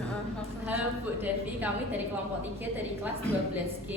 Halo Bu Devi, kami dari kelompok 3 dari kelas 12G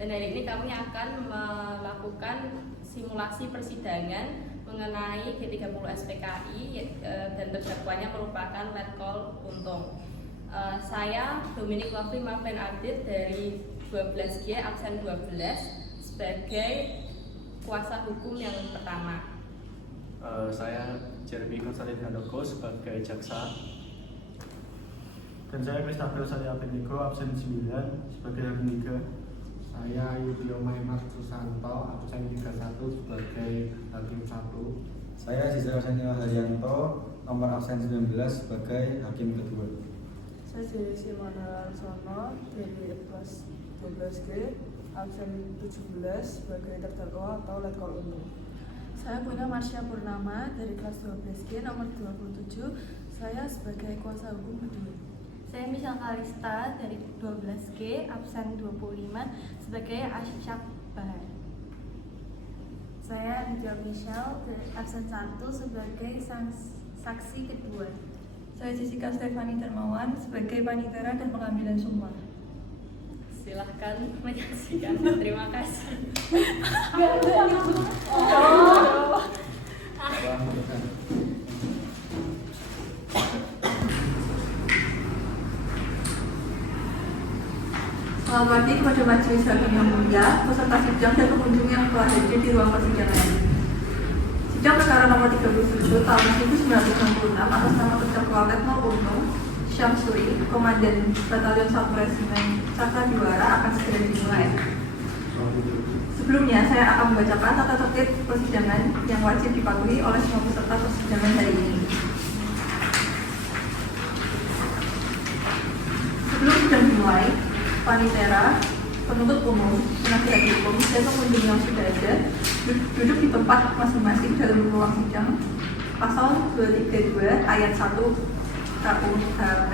dan hari ini kami akan melakukan simulasi persidangan mengenai G30 SPKI dan terdakwanya merupakan Letkol Untung. Saya Dominik Lovely Maflen Adit dari 12G absen 12 sebagai kuasa hukum yang pertama. Saya Jeremy Konstantin Handoko sebagai jaksa. Dan saya Christopher Satya Beniko absen 9 sebagai hakim 3. Saya Yudhyo Maimar Susanto absen 31 sebagai hakim 1. Saya Siswa Senio Haryanto nomor absen 19 sebagai hakim kedua. Saya Jesse Manarsono dari kelas 12G absen 17 sebagai terdakwa atau Letkol Untung. Saya Bunda Marsha Purnama dari kelas 12G nomor 27. Saya sebagai kuasa hukum kedua. Saya Michelle Kalista dari 12G absen 25 sebagai Asyak Bahar. Saya Anja Michelle dari absen 1 sebagai saksi kedua. Saya Jessica Stefani Darmawan sebagai panitera dan pengambilan sumpah. Silahkan menyaksikan. Terima kasih. Selamat pagi kepada majelis hakim yang mulia, peserta sidang dan pengunjung yang telah hadir di ruang persidangan. Sidang perkara nomor 37 tahun 1966 atas nama terdakwa Letkol Untung Syamsuri, Komandan Batalion 1 Resimen Cakrabiwara akan segera dimulai. Sebelumnya saya akan membacakan tata tertib persidangan yang wajib dipatuhi oleh semua peserta persidangan hari ini. Sebelum sidang dimulai, panitera, penuntut umum, penasihat hukum, dan pengunjung yang sudah ada duduk di tempat masing-masing dalam ruang sidang pasal 232 ayat 1 KUHP.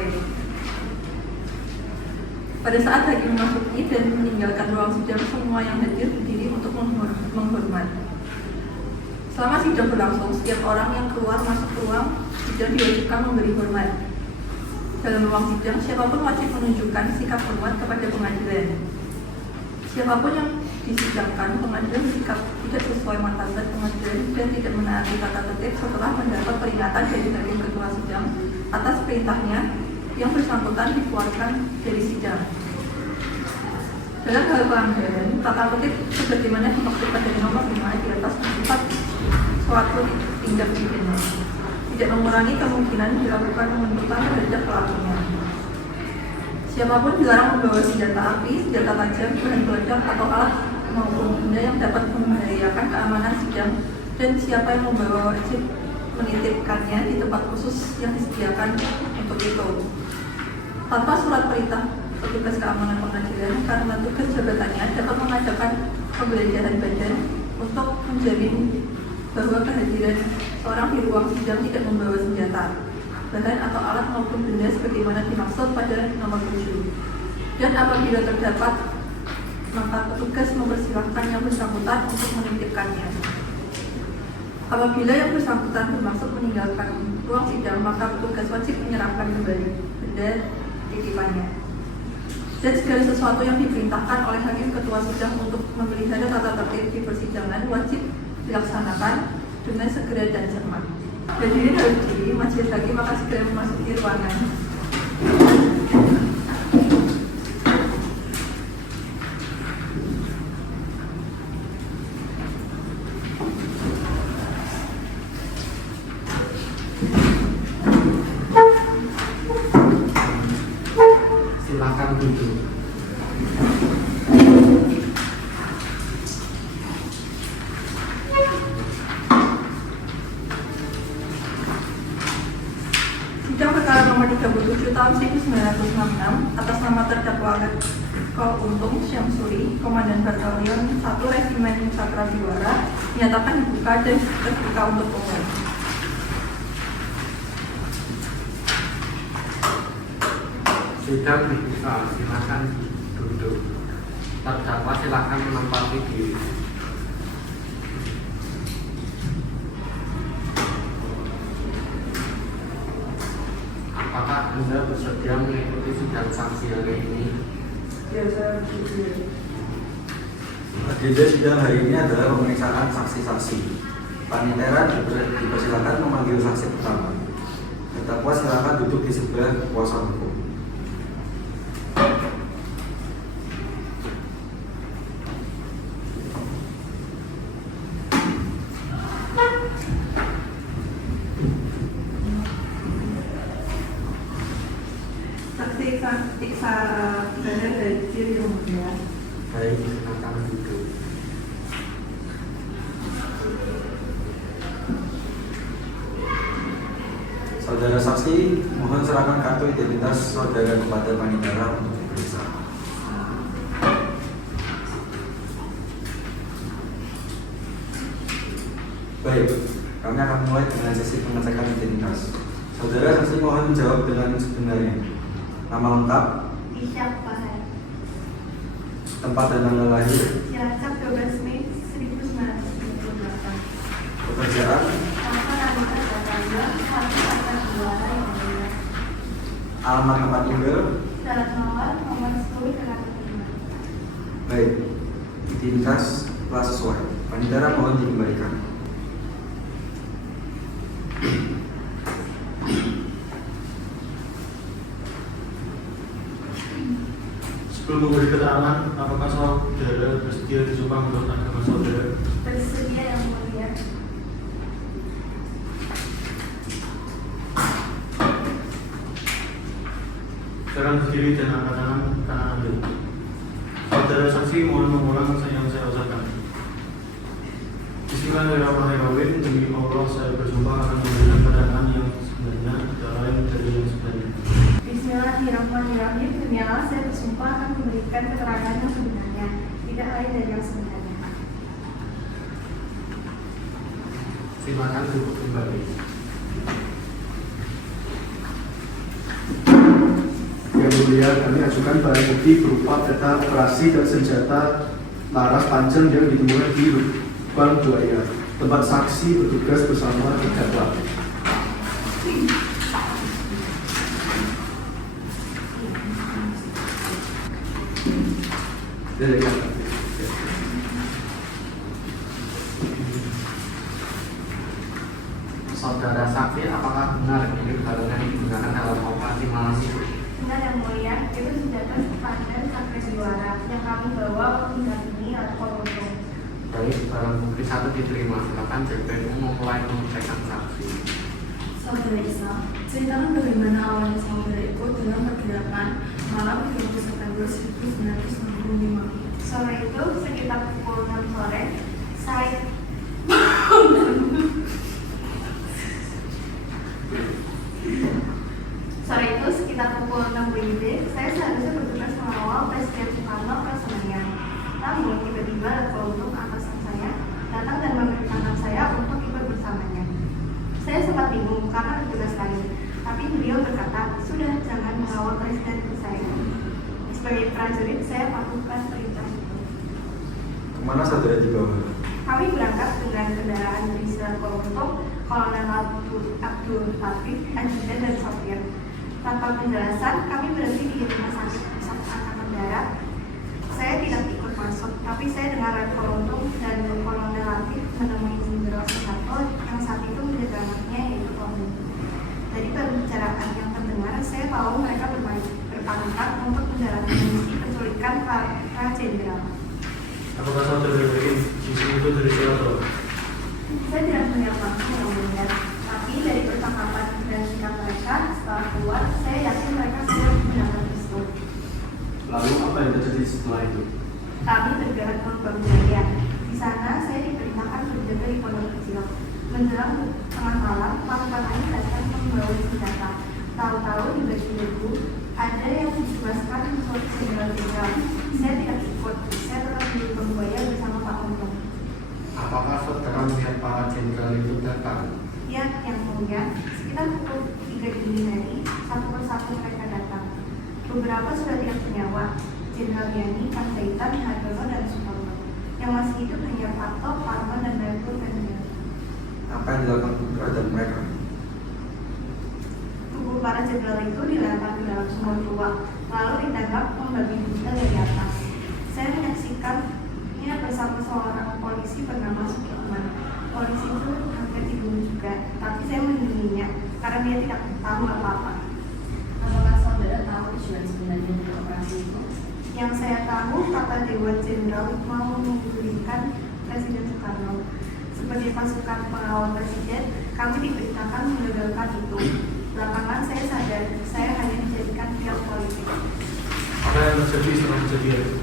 Pada saat hakim memasuki dan meninggalkan ruang sidang, semua yang hadir berdiri untuk menghormat. Selama sidang berlangsung, setiap orang yang keluar masuk ruang sidang diwajibkan memberi hormat. Dalam ruang sidang, siapapun wajib menunjukkan sikap hormat kepada pengadilan. Siapapun yang disidangkan, pengadilan bersikap tidak sesuai martabat pengadilan dan tidak menaati tata tertib setelah mendapat peringatan dari hakim ketua sidang atas perintahnya yang bersangkutan dikeluarkan dari sidang. Dalam hal pelanggaran, tata tertib sebagaimana dimaksud pada nomor 5 di atas bersifat suatu tindak pidana, tidak mengurangi kemungkinan dilakukan penuntutan terhadap pelakunya. Siapapun dilarang membawa senjata api, senjata tajam, bahan peledak atau alat maupun benda yang dapat membahayakan keamanan sidang, dan siapa yang membawa wajib menitipkannya di tempat khusus yang disediakan untuk itu. Tanpa surat perintah petugas keamanan pengadilan, karena tugas jabatannya dapat mengadakan penggeledahan badan untuk menjamin bahwa kehadiran seorang di ruang sidang tidak membawa senjata, bahan atau alat maupun benda sebagaimana dimaksud pada nomor 7. Dan apabila terdapat, maka petugas mempersilahkan yang bersangkutan untuk menitipkannya. Apabila yang bersangkutan bermaksud meninggalkan ruang sidang, maka petugas wajib menyerahkan kembali benda titipannya. Dan segala sesuatu yang diperintahkan oleh hakim ketua sidang untuk memelihara tata tertib di persidangan wajib dilaksanakan dengan segera dan cermat. Hadirin hadirin majelis hakim maka segera memasuki ruangan. Silakan duduk. Sidang perkara nomor 37 tahun 1966 atas nama terdakwa Letkol Untung Syamsuri, Komandan Batalion 1 Resimen Cakrabiwara, menyatakan dibuka dan terbuka untuk umum. Sidang dibuka, silakan duduk. Terdakwa silakan menempati diri. Apakah Anda bersedia mengikuti pemeriksaan saksi hari ini? Ya, saya setuju. Agenda sidang hari ini adalah pemeriksaan saksi-saksi. Panitera dipersilakan memanggil saksi pertama. Terdakwa silakan duduk di sebelah kuasa hukum. Saksi Iksa Daniel dari Ciri yang mulia. Baik, silakan duduk. Saudara saksi, mohon serahkan kartu identitas saudara kepada panitera untuk diperiksa. Baik, kami akan mulai dengan sesi pengecekan identitas. Saudara saksi mohon menjawab dengan sebenarnya. Nama lengkap, Isyak Bahar, tempat dan tanggal lahir, Cilacap 12 Mei 1998. pekerjaan, Tanpa anggota Batalion 1 Angkatan Juara yang mulia. alamat tempat tinggal. Jalan Mawar nomor 10 Jakarta Timur. Baik, identitas telah sesuai. Panitera mohon dikembalikan. Sebelum memberi keterangan, apakah saudara bersedia disumpah menurut agama saudara? Bersedia yang mulia. Sekarang berdiri dan angkat tangan kanan Anda. Saudara saksi mohon mengulang yang saya ucapkan. Bismillahirrahmanirrahim. Demi Allah saya bersumpah akan memberikan keterangan yang sebenarnya, tidak lain dari yang sebenarnya. Bismillahirrahmanirrahim. Demi Allah saya bersumpah akan memberikan keterangan yang sebenarnya, tidak lain dari yang sebenarnya. Silakan duduk kembali. Yang mulia, kami ajukan barang bukti berupa peta operasi dan senjata laras panjang yang ditemukan di lubang buaya, tempat saksi bertugas bersama terdakwa. Saudara saksi, apakah benar ini barang yang digunakan dalam operasi malam itu? Benar yang mulia, itu senjata sepadan sampai juara yang kami bawa untuk mendampingi alkohol untung. Baik, barang bukti 1 diterima. Silakan JPU memulai pengecekan saksi. Saudara Isa, ceritakan bagaimana awalnya saudara ikut dalam pergerakan malam 30 September 1965. Sore itu sekitar pukul 6 sore, saya Sore itu sekitar pukul 6 WIB, saya seharusnya bertugas mengawal Presiden Soekarno ke Senayan. Namun tiba-tiba kelompok atasan saya datang dan memerintahkan saya untuk ikut bersamanya. Saya sempat bingung karena ada tugas lain, tapi beliau berkata, sudah jangan mengawal Presiden ke saya. Sebagai prajurit, saya patuhkan perintah itu. Kemana saudara dibawa? Kami berangkat dengan kendaraan berisi kelompok Kolonel Abdul Latif, ajudan dan sopir. Tanpa penjelasan, kami berhenti di rumah sakit pusat Angkatan Darat. Saya tidak ikut masuk, tapi saya dengar Kolonel dan Kolonel Latif menemui Jenderal Soeharto yang saat itu menjaga anaknya yaitu Kolonel. Dari pembicaraan yang terdengar, saya tahu mereka berpangkat untuk menjalani misi penculikan para jenderal. Apakah saudara yakin misi itu dari Soeharto? Saya tidak melihat langsung yang mulia, tapi dari percakapan dan sikap mereka setelah keluar, saya yakin mereka sudah mendapat restu. Lalu apa yang terjadi setelah itu? Kami bergerak ke Lubang Buaya. Di sana saya diperintahkan berjaga di pondok kecil. Menjelang tengah malam, pasukan datang membawa senjata. Tahu-tahu di baju debu ada yang ditugaskan untuk jenderal-jenderal. Saya tidak ikut. Saya tetap di Lubang Buaya bersama Pak Untung. Apakah saudara melihat para jenderal itu datang? Ya, yang mulia, sekitar pukul 3 dini hari, satu persatu mereka datang. Beberapa sudah tidak bernyawa, Jenderal Yani, Panjaitan, Haryono, dan Suparno. Yang masih hidup hanya Parto, Parman, dan Datul Kandidat. Apa yang dilakukan terhadap mereka? Tubuh para jenderal itu dilempar ke dalam sumur tua, lalu ditembak membagi buta dari atas. Saya menyaksikannya bersama seorang polisi bernama Sukirman. Polisi itu hampir dibunuh juga, tapi saya melindunginya karena dia tidak tahu apa-apa. Apakah saudara tahu tujuan sebenarnya dari operasi itu? Yang saya tahu, kata Dewan Jenderal mau menggulingkan Presiden Soekarno. Sebagai pasukan pengawal Presiden, kami diberitakan menggagalkan itu. Belakangan saya sadar, saya hanya dijadikan pihak politik. Apa yang terjadi setelah kejadian?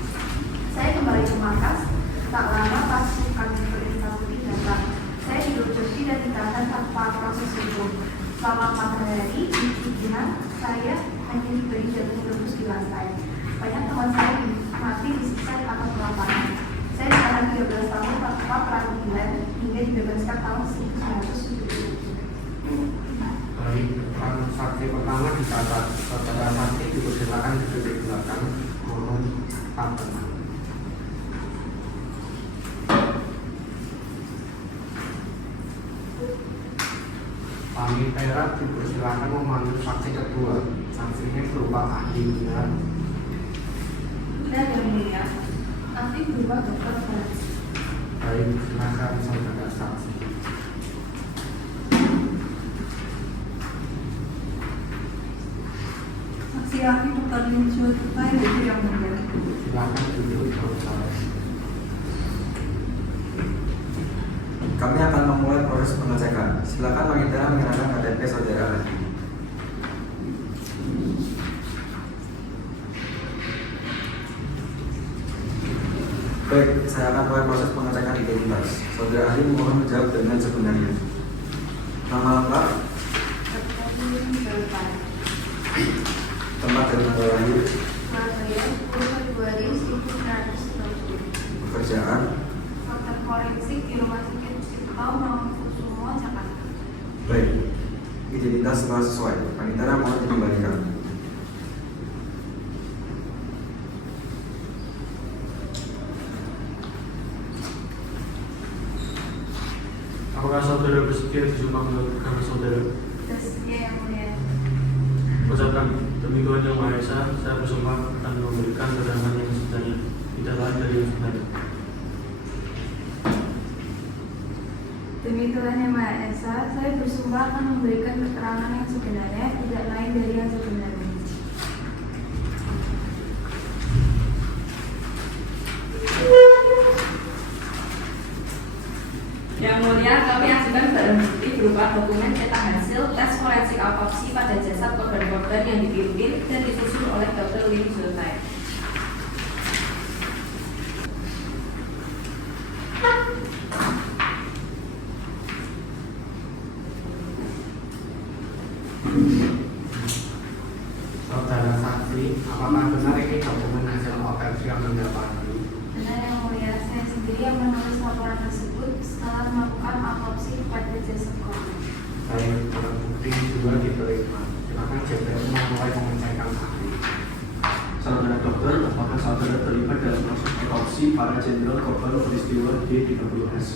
Saya kembali ke markas, tak lama pasukan berita putih datang. Saya diduduki dan ditahan tanpa proses hukum. Selama 4 hari di pimpinan, saya hanya diberi jagung rebus di lantai. Banyak teman saya mati disiksa di atas lapangan. Saya ditahan 13 tahun tanpa peradilan hingga dibebaskan tahun 1970. Baik, saksi pertama dicatat. Saudara saksi dipersilakan duduk di belakang. Mohon tenang. Kami Perak dipersilakan memanggil saksi kedua. Saksinya berupa ahli benar. Benar yang mulia. Ahli berupa dokter forensik. Baik, silakan saudara saksi. Saksi ahli Dr. Lim Zulkifli itu yang mulia. Silakan duduk saudara. Kami akan memulai proses pengecekan. Silakan wanita menyerahkan KTP saudara lagi. Baik, saya akan mulai proses pengecekan identitas. Saudara ahli mohon menjawab dengan sebenarnya. Nama lengkap, tempat dan tanggal lahir, Surabaya, 10 Februari 1990. pekerjaan, Dokter forensik di Rumah Sakit Cipto Mangunkusumo, Jakarta. baik. Identitas telah sesuai. Panitera mohon dikembalikan. Apakah saudara bersedia disumpah menurut agama saudara? Bersedia yang mulia. Ucapkan demi Tuhan Yang Maha Esa, saya bersumpah akan memberikan keterangan yang sebenarnya, tidak lain dari yang sebenarnya. Demi Tuhan Yang Maha Esa, saya bersumpah akan memberikan keterangan yang sebenarnya, tidak lain dari yang sebenarnya. Yang mulia, kami ajukan barang bukti berupa dokumen cetak hasil tes forensik autopsi pada jasad korban-korban yang dipimpin dan disusun oleh Dr. Lim Zulkifli. Saudara saksi, apakah benar ini dokumen hasil otopsi yang mendapati? Benar yang mulia, saya sendiri yang menulis laporan tersebut setelah melakukan autopsi kepada jasad korban. Baik, barang bukti juga diterima. Silakan JPU memulai pengecekan ahli. Saudara dokter, apakah saudara terlibat dalam proses otopsi para jenderal korban peristiwa D30S?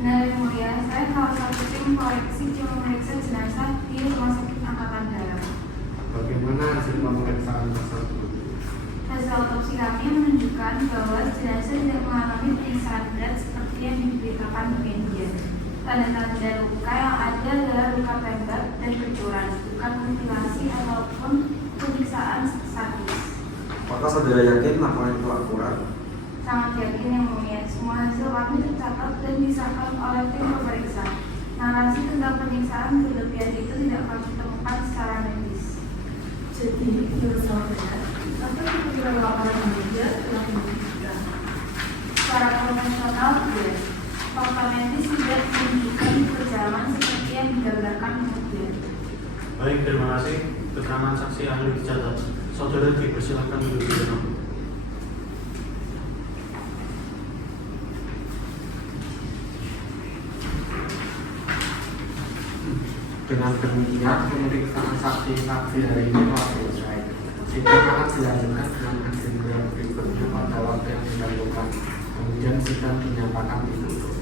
Benar yang mulia, saya salah satu tim forensik yang memeriksa jenazah di Rumah Sakit Angkatan Darat. Bagaimana hasil pemeriksaan tersebut? Hasil autopsi kami menunjukkan bahwa jenazah tidak mengalami penyiksaan berat seperti yang diberitakan di media. Tanda-tanda luka yang ada adalah luka tembak dan benturan, bukan mutilasi ataupun penyiksaan sadis. Apakah saudara yakin laporan itu akurat? Sangat yakin yang mulia, semua hasil kami tercatat dan disahkan oleh tim pemeriksa. Narasi tentang penyiksaan berlebihan itu tidak kami temukan secara medis. Jadi, menurut saudara, apa yang kira laporan media telah dibuktikan? Secara konvensional, ya. Fakta medis tidak menunjukkan perjalanan seperti yang digambarkan media. Baik, terima kasih. Keterangan saksi ahli dicatat. Saudara dipersilakan duduk di dalam. Dengan demikian, pemeriksaan saksi-saksi hari ini telah selesai. Sidang akan dilanjutkan dengan agenda berikutnya pada waktu yang ditentukan. Kemudian sidang dinyatakan ditutup.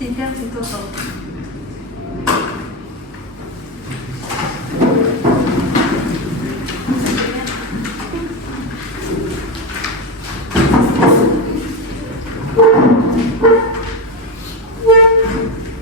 Sidang ditutup. Ibu.